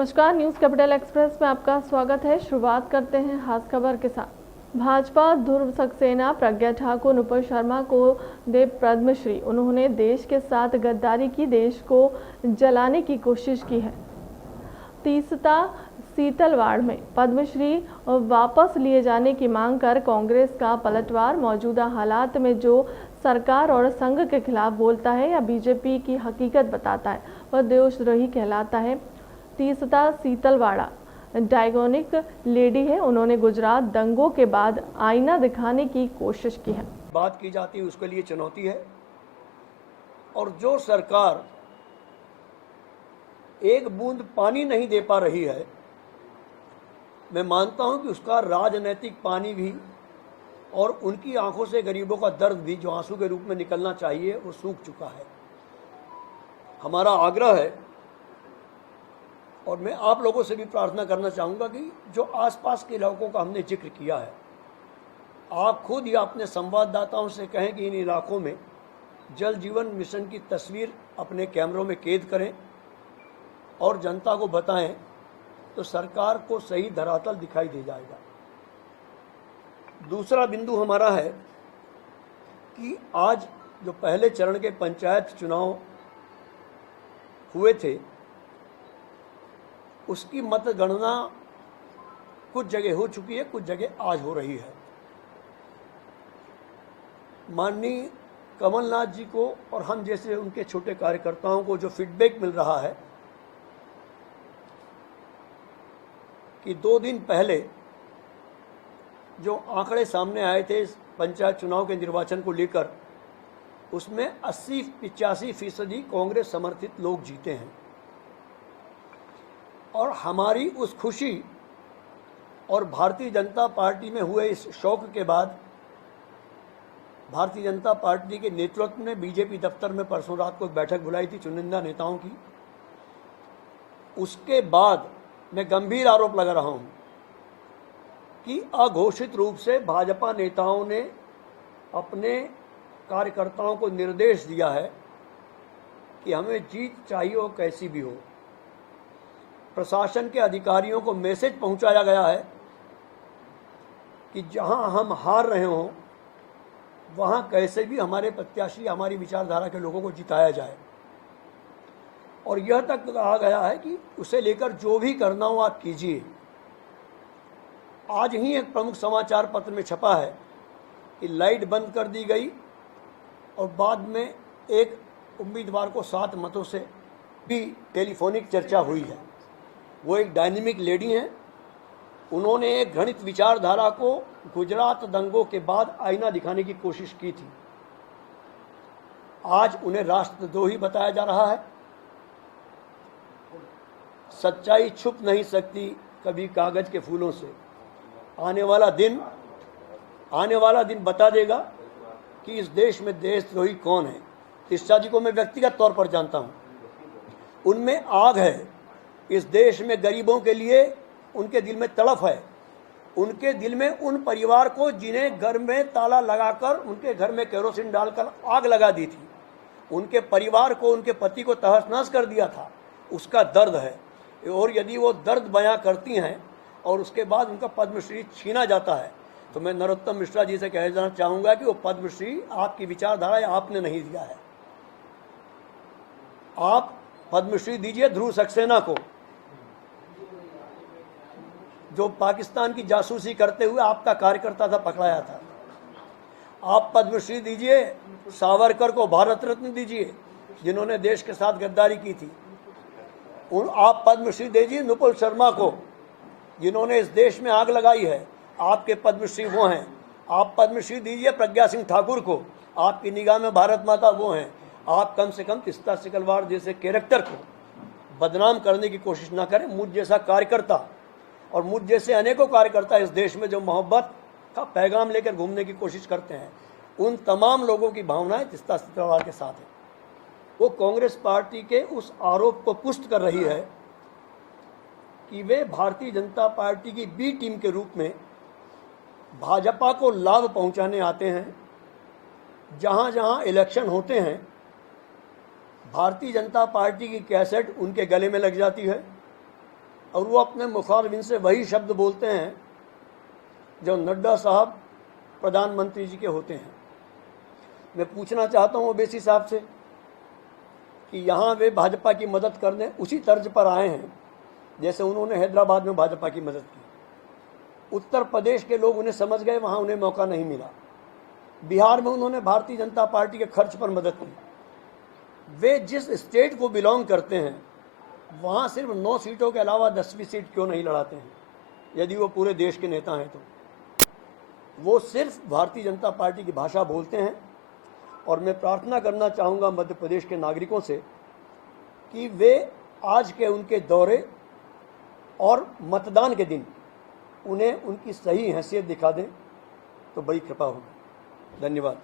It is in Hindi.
नमस्कार, न्यूज कैपिटल एक्सप्रेस में आपका स्वागत है। शुरुआत करते हैं खास खबर के साथ। भाजपा ध्रुव सक्सेना प्रज्ञा ठाकुर नुपुर शर्मा को दे पद्मश्री। उन्होंने देश के साथ गद्दारी की, देश को जलाने की कोशिश की है। तीसता सीतलवाड़ में पद्मश्री वापस लिए जाने की मांग कर कांग्रेस का पलटवार। मौजूदा हालात में जो सरकार और संघ के खिलाफ बोलता है या बीजेपी की हकीकत बताता है वह देशद्रोही कहलाता है। तीसता सीतलवाड़ा डायगोनिक लेडी है। उन्होंने गुजरात दंगों के बाद आईना दिखाने की कोशिश की है। बात की जाती है उसके लिए चुनौती है, और जो सरकार एक बूंद पानी नहीं दे पा रही है, मैं मानता हूं कि उसका राजनीतिक पानी भी और उनकी आंखों से गरीबों का दर्द भी जो आंसू के रूप में निकलना चाहिए वो सूख चुका है। हमारा आग्रह है और मैं आप लोगों से भी प्रार्थना करना चाहूँगा कि जो आसपास के इलाकों का हमने जिक्र किया है, आप खुद या अपने संवाददाताओं से कहें कि इन इलाकों में जल जीवन मिशन की तस्वीर अपने कैमरों में कैद करें और जनता को बताएं, तो सरकार को सही धरातल दिखाई दे जाएगा। दूसरा बिंदु हमारा है कि आज जो पहले चरण के पंचायत चुनाव हुए थे उसकी मतगणना कुछ जगह हो चुकी है, कुछ जगह आज हो रही है। माननीय कमलनाथ जी को और हम जैसे उनके छोटे कार्यकर्ताओं को जो फीडबैक मिल रहा है कि 2 दिन पहले जो आंकड़े सामने आए थे इस पंचायत चुनाव के निर्वाचन को लेकर, उसमें 80-85% कांग्रेस समर्थित लोग जीते हैं। और हमारी उस खुशी और भारतीय जनता पार्टी में हुए इस शौक के बाद भारतीय जनता पार्टी के नेतृत्व ने बीजेपी दफ्तर में परसों रात को बैठक बुलाई थी चुनिंदा नेताओं की। उसके बाद मैं गंभीर आरोप लगा रहा हूं कि अघोषित रूप से भाजपा नेताओं ने अपने कार्यकर्ताओं को निर्देश दिया है कि हमें जीत चाहिए हो कैसी भी हो। प्रशासन के अधिकारियों को मैसेज पहुंचाया गया है कि जहां हम हार रहे हों वहां कैसे भी हमारे प्रत्याशी, हमारी विचारधारा के लोगों को जिताया जाए। और यह तक कहा गया है कि उसे लेकर जो भी करना हो आप कीजिए। आज ही एक प्रमुख समाचार पत्र में छपा है कि लाइट बंद कर दी गई और बाद में एक उम्मीदवार को 7 मतों से भी टेलीफोनिक चर्चा हुई है। वो एक डायनेमिक लेडी हैं। उन्होंने एक घृणित विचारधारा को गुजरात दंगों के बाद आईना दिखाने की कोशिश की थी। आज उन्हें राष्ट्रद्रोही बताया जा रहा है। सच्चाई छुप नहीं सकती कभी कागज के फूलों से। आने वाला दिन बता देगा कि इस देश में देशद्रोही कौन है। तिस्सा जी को मैं व्यक्तिगत तौर पर जानता हूं, उनमें आग है। इस देश में गरीबों के लिए उनके दिल में तड़फ है। उनके दिल में उन परिवार को जिन्हें घर में ताला लगाकर उनके घर में केरोसिन डालकर आग लगा दी थी, उनके परिवार को, उनके पति को तहस नहस कर दिया था, उसका दर्द है। और यदि वो दर्द बयां करती हैं और उसके बाद उनका पद्मश्री छीना जाता है, तो मैं नरोत्तम मिश्रा जी से कहना चाहूँगा कि वो पद्मश्री आपकी विचारधारा आपने नहीं दिया है। आप पद्मश्री दीजिए ध्रुव सक्सेना को, जो पाकिस्तान की जासूसी करते हुए आपका कार्यकर्ता था, पकड़ाया था। आप पद्मश्री दीजिए सावरकर को, भारत रत्न दीजिए जिन्होंने देश के साथ गद्दारी की थी। आप पद्मश्री दीजिए नुपुर शर्मा को जिन्होंने इस देश में आग लगाई है, आपके पद्मश्री वो हैं। आप पद्मश्री दीजिए प्रज्ञा सिंह ठाकुर को, आपकी निगाह में भारत माता वो हैं। आप कम से कम तीस्ता सीतलवाड़ जैसे कैरेक्टर को बदनाम करने की कोशिश ना करें। मुझ जैसा कार्यकर्ता और मुझ जैसे अनेकों कार्यकर्ता इस देश में जो मोहब्बत का पैगाम लेकर घूमने की कोशिश करते हैं, उन तमाम लोगों की भावनाएं तीस्ता सीतलवाड़ के साथ है। वो कांग्रेस पार्टी के उस आरोप को पुष्ट कर रही है कि वे भारतीय जनता पार्टी की बी टीम के रूप में भाजपा को लाभ पहुंचाने आते हैं। जहां जहां इलेक्शन होते हैं, भारतीय जनता पार्टी की कैसेट उनके गले में लग जाती है और वो अपने मुखारबिन से वही शब्द बोलते हैं जो नड्डा साहब प्रधानमंत्री जी के होते हैं। मैं पूछना चाहता हूँ ओवैसी साहब से कि यहाँ वे भाजपा की मदद करने उसी तर्ज पर आए हैं जैसे उन्होंने हैदराबाद में भाजपा की मदद की। उत्तर प्रदेश के लोग उन्हें समझ गए, वहाँ उन्हें मौका नहीं मिला। बिहार में उन्होंने भारतीय जनता पार्टी के खर्च पर मदद की। वे जिस स्टेट को बिलोंग करते हैं वहाँ सिर्फ 9 सीटों के अलावा 10वीं सीट क्यों नहीं लड़ाते हैं? यदि वो पूरे देश के नेता हैं तो वो सिर्फ भारतीय जनता पार्टी की भाषा बोलते हैं। और मैं प्रार्थना करना चाहूँगा मध्य प्रदेश के नागरिकों से कि वे आज के उनके दौरे और मतदान के दिन उन्हें उनकी सही हैसियत दिखा दें तो बड़ी कृपा होगी। धन्यवाद।